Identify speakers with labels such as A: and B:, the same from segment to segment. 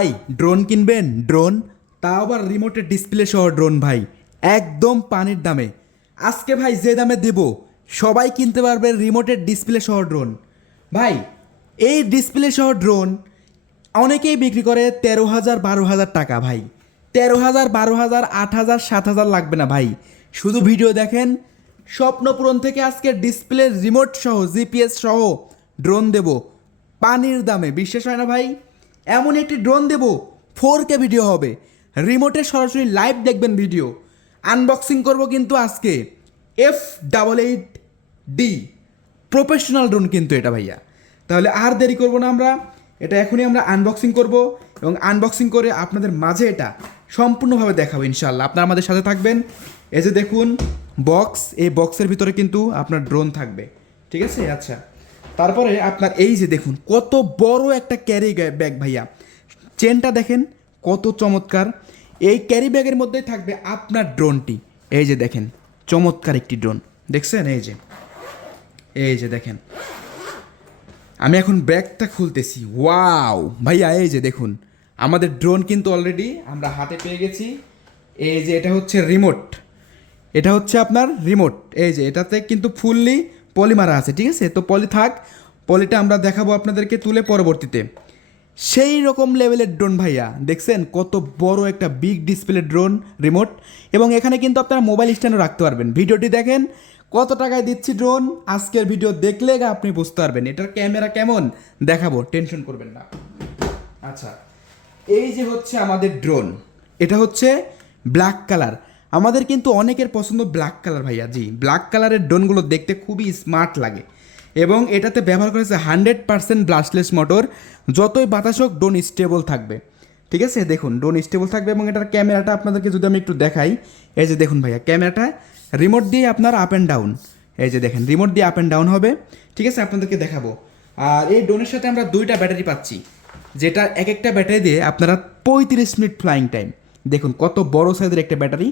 A: ভাই ড্রোন কিনবেন? ড্রোন তাও আবার রিমোটের ডিসপ্লে সহ ড্রোন ভাই। একদম পানির দামে। আজকে ভাই যে দামে দেব, সবাই কিনতে পারবে রিমোটের ডিসপ্লে সহ ড্রোন ভাই, এই ডিসপ্লে সহ ড্রোন অনেকেই বিক্রি করে তেরো হাজার, বারো হাজার টাকা ভাই। তেরো হাজার, বারো হাজার, আট হাজার, সাত হাজার লাগবে না ভাই। শুধু ভিডিও দেখেন স্বপ্নপূরণ থেকে আজকে ডিসপ্লে রিমোট সহ জিপিএস সহ ড্রোন দেব। পানির দামে, বিশ্বাস হয় না ভাই? এমন একটি ড্রোন দেব ফোর কে ভিডিও হবে। রিমোটে সরাসরি লাইভ দেখবেন ভিডিও আনবক্সিং করব কিন্তু আজকে। F double eight D professional drone কিন্তু এটা ভাইয়া। তাহলে আর দেরি করব না আমরা। এটা এখনই আমরা আনবক্সিং করব এবং আনবক্সিং করে আপনাদের মাঝে এটা সম্পূর্ণভাবে দেখাবো ইনশাল্লাহ আপনারা আমাদের সাথে থাকবেন। এই যে দেখুন বক্স এই বক্সের ভিতরে কিন্তু আপনার ড্রোন থাকবে। ঠিক আছে? আচ্ছা। তারপরে আপনার এই যে দেখুন, কত বড় একটা ক্যারি ব্যাগ ভাইয়া। চেনটা দেখেন, কত চমৎকার। এই ক্যারি ব্যাগের মধ্যেই থাকবে আপনার ড্রোনটি এই যে দেখেন, চমৎকার একটি ড্রোন দেখছেন? এই যে। এই যে দেখেন। আমি এখন ব্যাগটা খুলতেছি। ওয়াও ভাইয়া, এই যে দেখুন, আমাদের ড্রোন কিন্তু অলরেডি আমরা হাতে পেয়ে গেছি। এই যে এটা হচ্ছে রিমোট এটা হচ্ছে আপনার রিমোট এই যে এটাতে কিন্তু ফুললি পলি মারা আছে, ঠিক আছে? তো পলি থাক, পলিটা আমরা দেখাবো আপনাদেরকে তুলে পরবর্তীতে। সেই রকম লেভেলের ড্রোন ভাইয়া, দেখছেন? কত বড় একটা বিগ ডিসপ্লে ড্রোন রিমোট এবং এখানে কিন্তু আপনারা মোবাইল স্ট্যান্ডও রাখতে পারবেন। ভিডিওটি দেখেন, কত টাকায় দিচ্ছি ড্রোন আজকের ভিডিও দেখলে আপনি বুঝতে পারবেন। এটার ক্যামেরা কেমন? দেখাবো টেনশন করবেন না। আচ্ছা এই যে হচ্ছে আমাদের ড্রোন এটা হচ্ছে ব্ল্যাক কালার আমাদের কিন্তু অনেকের পছন্দ ব্ল্যাক কালার ভাইয়া, জি। ব্ল্যাক কালারের ড্রোনগুলো দেখতে খুবই স্মার্ট লাগে। এবং এটাতে ব্যবহার করেছে হান্ড্রেড পার্সেন্ট ব্লাস্টলেস মোটর যতই বাতাস হোক ড্রোন স্টেবল থাকবে। ঠিক আছে? দেখুন ড্রোন স্টেবল থাকবে এবং এটার ক্যামেরাটা আপনাদেরকে যদি আমি একটু দেখাই, এই যে দেখুন ভাইয়া ক্যামেরাটা রিমোট দিয়ে আপনার আপ অ্যান্ড ডাউন এই যে দেখেন রিমোট দিয়ে আপ অ্যান্ড ডাউন হবে। ঠিক আছে? আপনাদেরকে দেখাবো। আর এই ড্রোনের সাথে আমরা দুইটা ব্যাটারি পাচ্ছি, যেটা এক একটা ব্যাটারি দিয়ে আপনারা পঁয়ত্রিশ মিনিট ফ্লাইং টাইম দেখুন, কত বড় সাইজের একটা ব্যাটারি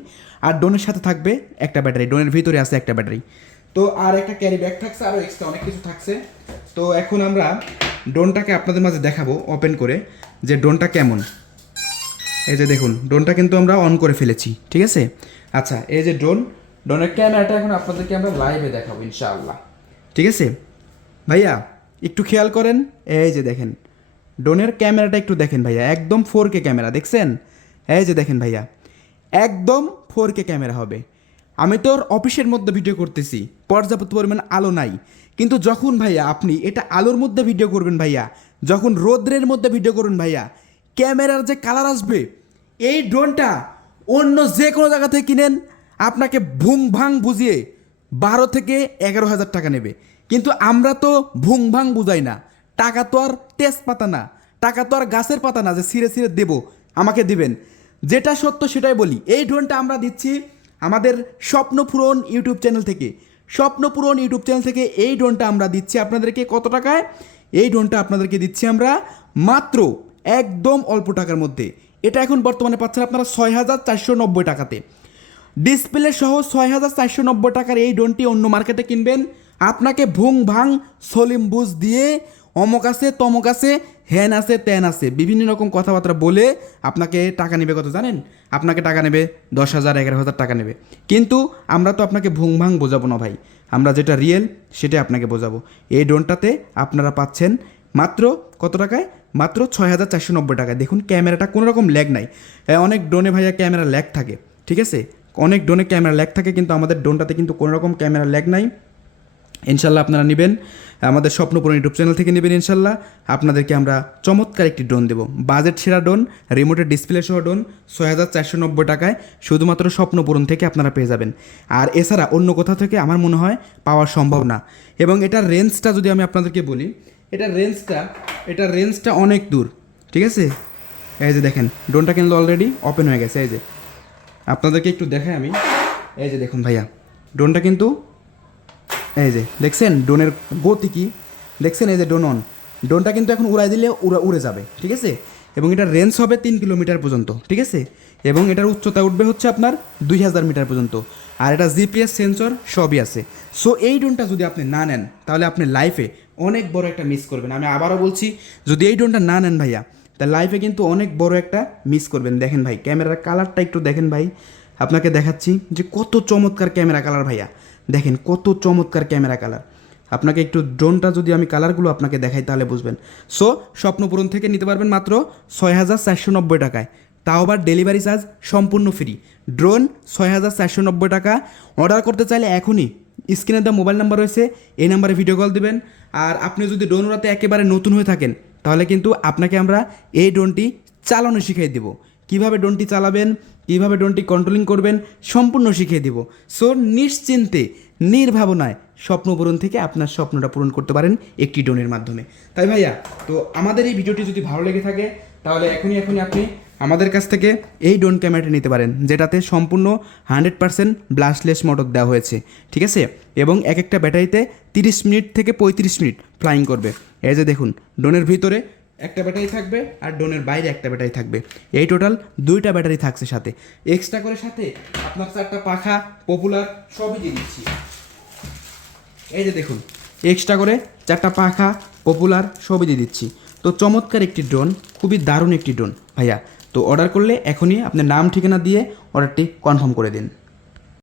A: আর ড্রোনের সাথে থাকবে একটা ব্যাটারি ড্রোনের ভিতরে আছে একটা ব্যাটারি। তো আর একটা ক্যারি ব্যাগ থাকছে, আরও এক্সট্রা অনেক কিছু থাকছে। তো এখন আমরা ড্রোনটাকে আপনাদের মাঝে দেখাবো ওপেন করে, যে ড্রোনটা কেমন। এই যে দেখুন ড্রোনটা কিন্তু আমরা অন করে ফেলেছি, ঠিক আছে? আচ্ছা এই যে ড্রোন ড্রোনের ক্যামেরাটা এখন আপনাদেরকে আমরা লাইভে দেখাবো, ইনশাআল্লাহ। ঠিক আছে? ভাইয়া, একটু খেয়াল করেন, এই যে দেখেন ড্রোনের ক্যামেরাটা একটু দেখেন ভাইয়া, একদম ফোর কে ক্যামেরা, দেখছেন? এই যে দেখেন ভাইয়া, একদম ফোর কে ক্যামেরা হবে। আমি তোর অফিসের মধ্যে ভিডিও করতেছি, পর্যাপ্ত পরিমাণ আলো নাই। কিন্তু যখন ভাইয়া আপনি এটা আলোর মধ্যে ভিডিও করবেন ভাইয়া, যখন রৌদ্রের মধ্যে ভিডিও করবেন ভাইয়া, ক্যামেরার যে কালার আসবে, এই ড্রোনটা অন্য যে কোনো জায়গা থেকে কিনেন, আপনাকে ভুং ভাং বুঝিয়ে বারো থেকে এগারো হাজার টাকা নেবে। কিন্তু আমরা তো ভুং ভাং বুঝাই না। টাকা তো আর তেজপাতা না, টাকা তো আর গাছের পাতা না যে সিরে সিরে দেব। আমাকে দিবেন। যেটা সত্য সেটাই বলি। এই ড্রোনটা আমরা দিচ্ছি আমাদের স্বপ্নপূরণ ইউটিউব চ্যানেল থেকে। স্বপ্নপূরণ ইউটিউব চ্যানেল থেকে এই ড্রোনটা আমরা দিচ্ছি আপনাদেরকে কত টাকায়? এই ড্রোনটা আপনাদেরকে দিচ্ছি আমরা মাত্র একদম অল্প টাকার মধ্যে। এটা এখন বর্তমানে পাচ্ছেন আপনারা ছয় হাজার চারশো নব্বই টাকাতে। ডিসপ্লে সহ ছয় হাজার চারশো নব্বই টাকার এই ড্রোনটি অন্য মার্কেটে কিনবেন। আপনাকে ভুং ভাং সলিম বুঝ দিয়ে অমক আছে, তমক আছে হ্যান আছে ত্যান আছে। বিভিন্ন রকম কথাবার্তা বলে আপনাকে টাকা নেবে কত জানেন? আপনাকে টাকা নেবে দশ হাজার, এগারো হাজার টাকা নেবে। কিন্তু আমরা তো আপনাকে ভুং ভাং বোঝাবো না ভাই। আমরা যেটা রিয়েল সেটাই আপনাকে বোঝাবো। এই ড্রোনটাতে আপনারা পাচ্ছেন মাত্র কত টাকায়? মাত্র ছয় হাজার চারশো নব্বই টাকায়। দেখুন, ক্যামেরাটা কোনো রকম ল্যাগ নাই। অনেক ড্রোনে ভাইয়া ক্যামেরা ল্যাগ থাকে, ঠিক আছে? অনেক ড্রোনে ক্যামেরা ল্যাগ থাকে, কিন্তু আমাদের ড্রোনটাতে কিন্তু কোনো রকম ক্যামেরা ল্যাগ নাই। ইনশাল্লাহ আপনারা নেবেন। আমাদের স্বপ্নপূরণ ইউটিউব চ্যানেল থেকে নেবেন ইনশাল্লাহ। আপনাদেরকে আমরা চমৎকার একটি ড্রোন দেবো। বাজেট সেরা ড্রোন রিমোটের ডিসপ্লে সহ ড্রোন, ছয় হাজার চারশো নব্বই টাকায় শুধুমাত্র স্বপ্নপূরণ থেকে আপনারা পেয়ে যাবেন। আর এছাড়া অন্য কোথাও থেকে আমার মনে হয় পাওয়া সম্ভব না। এবং এটার রেঞ্জটা যদি আমি আপনাদেরকে বলি, এটার রেঞ্জটা এটার রেঞ্জটা অনেক দূর। ঠিক আছে? এই যে দেখেন, ড্রোনটা কিন্তু অলরেডি ওপেন হয়ে গেছে। এই যে, আপনাদেরকে একটু দেখাই আমি। এই যে দেখুন ভাইয়া, ড্রোনটা কিন্তু এই যে, দেখছেন? ডোনের গতি কি? দেখছেন এই যে ড্রোন অন ড্রোনটা কিন্তু এখন উড়াই দিলে উড়ে উড়ে যাবে, ঠিক আছে? এবং এটার রেঞ্জ হবে তিন কিলোমিটার পর্যন্ত, ঠিক আছে? এবং এটার উচ্চতা উঠবে হচ্ছে আপনার দুই হাজার মিটার পর্যন্ত। আর এটা জিপিএস সেন্সর সবই আছে। সো এই ড্রোনটা যদি আপনি না নেন, তাহলে আপনি লাইফে অনেক বড় একটা মিস করবেন। আমি আবারও বলছি, যদি এই ড্রোনটা না নেন ভাইয়া তা লাইফে কিন্তু অনেক বড় একটা মিস করবেন। দেখেন ভাই ক্যামেরার কালারটা একটু দেখেন ভাই। আপনাকে দেখাচ্ছি যে কত চমৎকার ক্যামেরা কালার ভাইয়া। দেখেন কত চমৎকার ক্যামেরা কালার। আপনাকে একটু ড্রোনটা যদি আমি কালারগুলো আপনাকে দেখাই তাহলে বুঝবেন। সো, স্বপ্নপূরণ থেকে নিতে পারবেন মাত্র ছয় হাজার চারশো নব্বই টাকায়। তাও আবার ডেলিভারি চার্জ সম্পূর্ণ ফ্রি। ড্রোন ছয় হাজার চারশো নব্বই টাকা। অর্ডার করতে চাইলে এখনই স্ক্রিনে দেওয়া মোবাইল নাম্বার রয়েছে, এই নাম্বারে ভিডিও কল দেবেন। আর আপনি যদি ড্রোন উড়াতে একেবারে নতুন হয়ে থাকেন, তাহলে কিন্তু আপনাকে আমরা এই ড্রোনটি চালানো শিখিয়ে দেব। কীভাবে ড্রোনটি চালাবেন? কীভাবে ড্রোনটি কন্ট্রোলিং করবেন, সম্পূর্ণ শিখিয়ে দেব। সো নিশ্চিন্তে, নির্ভাবনায় স্বপ্ন পূরণ থেকে আপনার স্বপ্নটা পূরণ করতে পারেন একটি ড্রোনের মাধ্যমে। তাই ভাইয়া, তো আমাদের এই ভিডিওটি যদি ভালো লেগে থাকে, তাহলে এখনই এখনই আপনি আমাদের কাছ থেকে এই ড্রোন ক্যামেরাটি নিতে পারেন, যেটাতে সম্পূর্ণ হান্ড্রেড পার্সেন্ট ব্লাস্টলেস মোটর দেওয়া হয়েছে। ঠিক আছে? এবং এক একটা ব্যাটারিতে তিরিশ মিনিট থেকে পঁয়ত্রিশ মিনিট ফ্লাইং করবে। এই যে দেখুন ড্রোনের ভিতরে একটা ব্যাটারি থাকবে আর ড্রোনের বাইরে একটা ব্যাটারি থাকবে। এই টোটাল দুইটা ব্যাটারি থাকছে সাথে। এক্সট্রা করে সাথে আপনার চারটা পাখা পপুলার সবই দিয়ে দিচ্ছি। এই যে দেখুন এক্সট্রা করে চারটা পাখা পপুলার সবই দিয়ে দিচ্ছি। তো চমৎকার একটি ড্রোন খুবই দারুণ একটি ড্রোন ভাইয়া। তো অর্ডার করলে এখনই আপনার নাম, ঠিকানা দিয়ে অর্ডারটি কনফার্ম করে দিন।